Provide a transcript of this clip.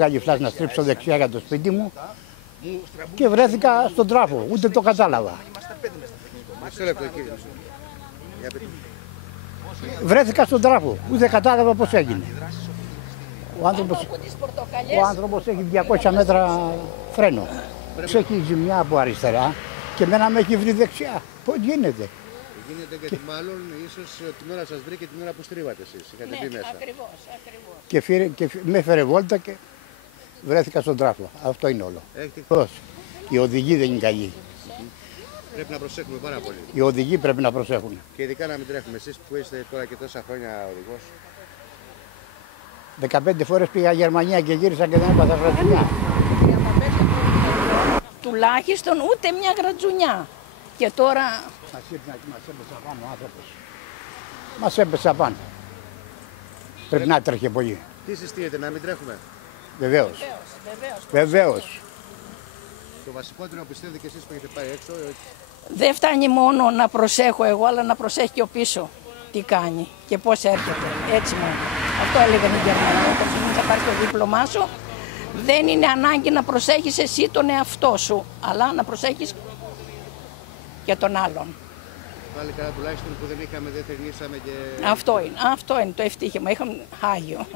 Πήγα φλάς να στρίψω δεξιά για το σπίτι μου και βρέθηκα στον τράφο, ούτε το κατάλαβα. Βρέθηκα στον τράφο, ούτε κατάλαβα πώς έγινε. Ο άνθρωπος έχει 200 μέτρα φρένο. Έχει ζημιά από αριστερά και εμένα με έχει βρει δεξιά. Πώς γίνεται? Γίνεται γιατί μάλλον ίσως την ώρα σας βρήκε την ώρα που στρίβατε εσείς. Είχατε μπει μέσα. Ακριβώς. Και με έφερε βόλτα και βρέθηκα στον τράφο. Αυτό είναι όλο. Οι οδηγοί δεν είναι καλοί. Πρέπει να προσέχουμε πάρα πολύ. Οι οδηγοί πρέπει να προσέχουν. Και ειδικά να μην τρέχουμε. Εσείς που είστε τώρα και τόσα χρόνια οδηγός. 15 φορές πήγα Γερμανία και γύρισα και δεν έπαθα γρατζουνιά. Τουλάχιστον ούτε μια γρατζουνιά. Και τώρα... Μας έπεσε απάνω ο άνθρωπος. Μας έπεσε απάνω. Πρέπει να τρέχει πολύ. Τι συστήνεται, να μην τρέχουμε? Βεβαίως. Βεβαίως. Το βασικότερο πιστεύετε και εσείς που έχετε πάει έξω. Δεν φτάνει μόνο να προσέχω εγώ, αλλά να προσέχει και ο πίσω τι κάνει και πώς έρχεται. Έτσι μόνο. Αυτό έλεγαν οι Γερμανοί. Όταν θα πάρει το δίπλωμά σου, δεν είναι ανάγκη να προσέχεις εσύ τον εαυτό σου, αλλά να προσέχεις και τον άλλον. Πάλι καλά τουλάχιστον που δεν θερνήσαμε και... Αυτό είναι το ευτύχημα. Είχαμε Άγιο.